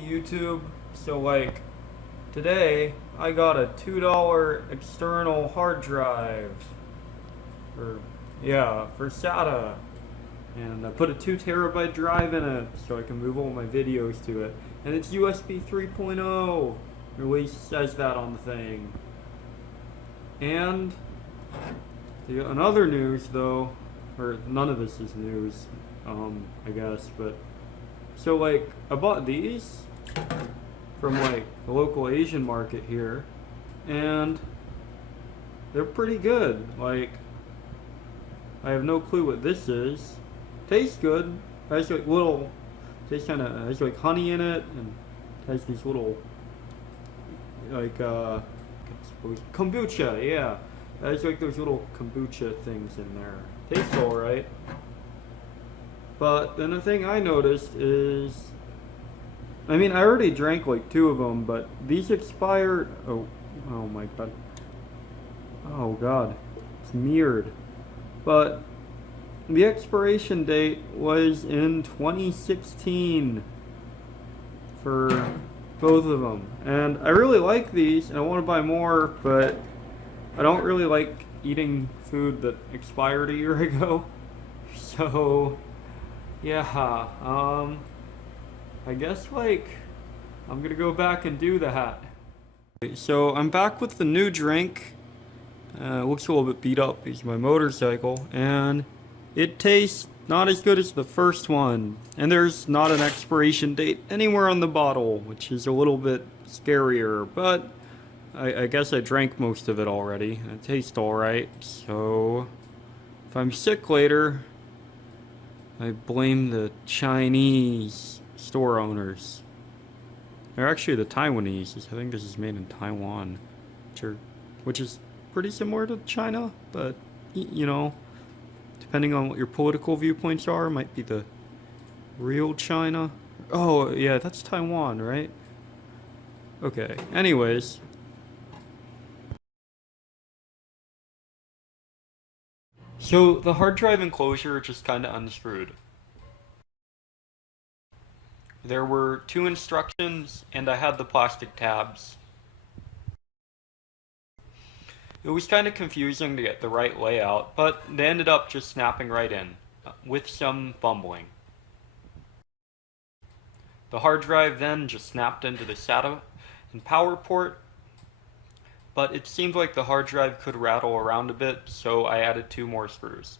YouTube. So like today I got a $2 external hard drive for for SATA, and I put a 2 terabyte drive in it so I can move all my videos to it, and it's USB 3.0. At least says that on the thing. And in other news though, or none of this is news, I guess, but so like I bought these from like the local Asian market here, and they're pretty good. Like, I have no clue what this is. Tastes good. It has like little, tastes kind of has like honey in it, and has these little like kombucha. Yeah, it has like those little kombucha things in there. Tastes all right. But then the thing I noticed is, I mean, I already drank like two of them, but these expired. Oh my god. Oh god. It's mirrored. But the expiration date was in 2016 for both of them. And I really like these, and I want to buy more, but I don't really like eating food that expired a year ago. So, yeah, I guess like I'm gonna go back and do that. So I'm back with the new drink. Looks a little bit beat up. It's my motorcycle, and it tastes not as good as the first one. And there's not an expiration date anywhere on the bottle, which is a little bit scarier. But I guess I drank most of it already. It tastes alright. So if I'm sick later, I blame the Chinese store owners. They're actually the Taiwanese. I think this is made in Taiwan, which is pretty similar to China, but you know, depending on what your political viewpoints are, might be the real China. Oh yeah, that's Taiwan, right? Okay. Anyways, so the hard drive enclosure just kind of unscrewed. There were two instructions, and I had the plastic tabs. It was kind of confusing to get the right layout, but they ended up just snapping right in, with some fumbling. The hard drive then just snapped into the SATA and power port, but it seemed like the hard drive could rattle around a bit, so I added two more screws.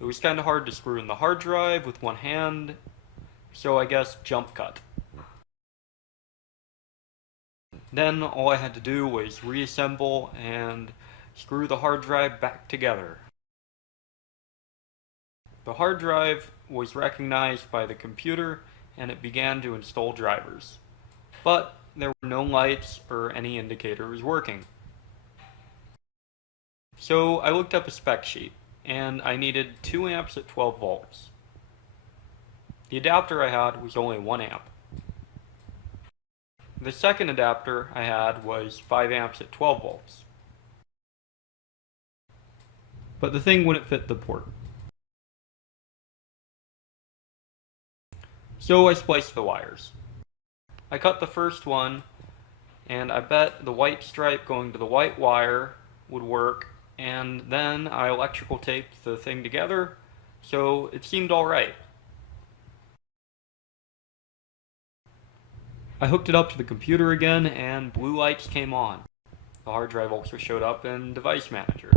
It was kind of hard to screw in the hard drive with one hand, so I guess jump cut. Then all I had to do was reassemble and screw the hard drive back together. The hard drive was recognized by the computer, and it began to install drivers. But there were no lights or any indicators working. So I looked up a spec sheet, and I needed 2 amps at 12 volts. The adapter I had was only 1 amp. The second adapter I had was 5 amps at 12 volts. But the thing wouldn't fit the port. So I spliced the wires. I cut the first one, and I bet the white stripe going to the white wire would work, and then I electrical taped the thing together, so it seemed alright. I hooked it up to the computer again, and blue lights came on. The hard drive also showed up in Device Manager.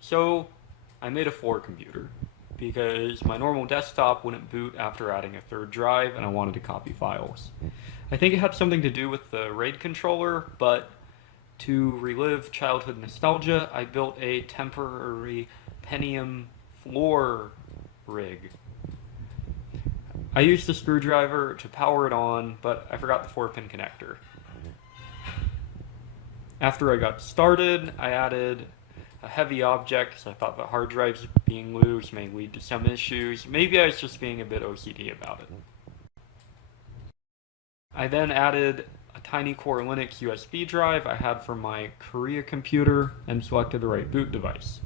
So I made a floor computer, because my normal desktop wouldn't boot after adding a third drive, and I wanted to copy files. I think it had something to do with the RAID controller, but to relive childhood nostalgia, I built a temporary Pentium floor rig. I used the screwdriver to power it on, but I forgot the 4-pin connector. After I got started, I added a heavy object because I thought the hard drives being loose may lead to some issues. Maybe I was just being a bit OCD about it. I then added a tiny core Linux USB drive I had from my Korea computer and selected the right boot device.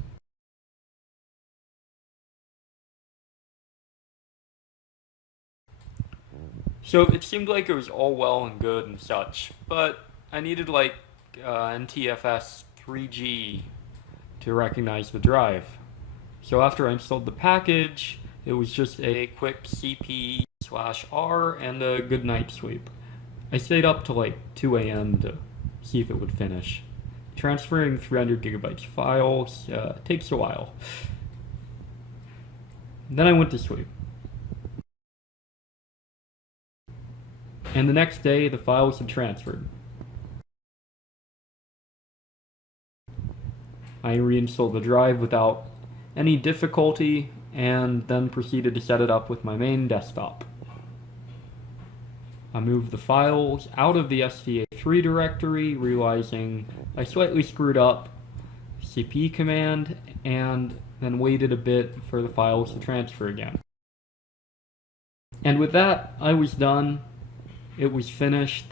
So it seemed like it was all well and good and such, but I needed like NTFS 3G to recognize the drive. So after I installed the package, it was just a quick CP/R and a good night's sleep. I stayed up till like 2 a.m. to see if it would finish. Transferring 300 gigabytes files takes a while. Then I went to sleep. And the next day, the files had transferred. I reinstalled the drive without any difficulty and then proceeded to set it up with my main desktop. I moved the files out of the SDA3 directory, realizing I slightly screwed up cp command, and then waited a bit for the files to transfer again. And with that, I was done. It was finished,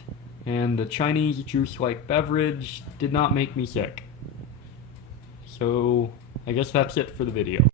and the Chinese juice-like beverage did not make me sick. So, I guess that's it for the video.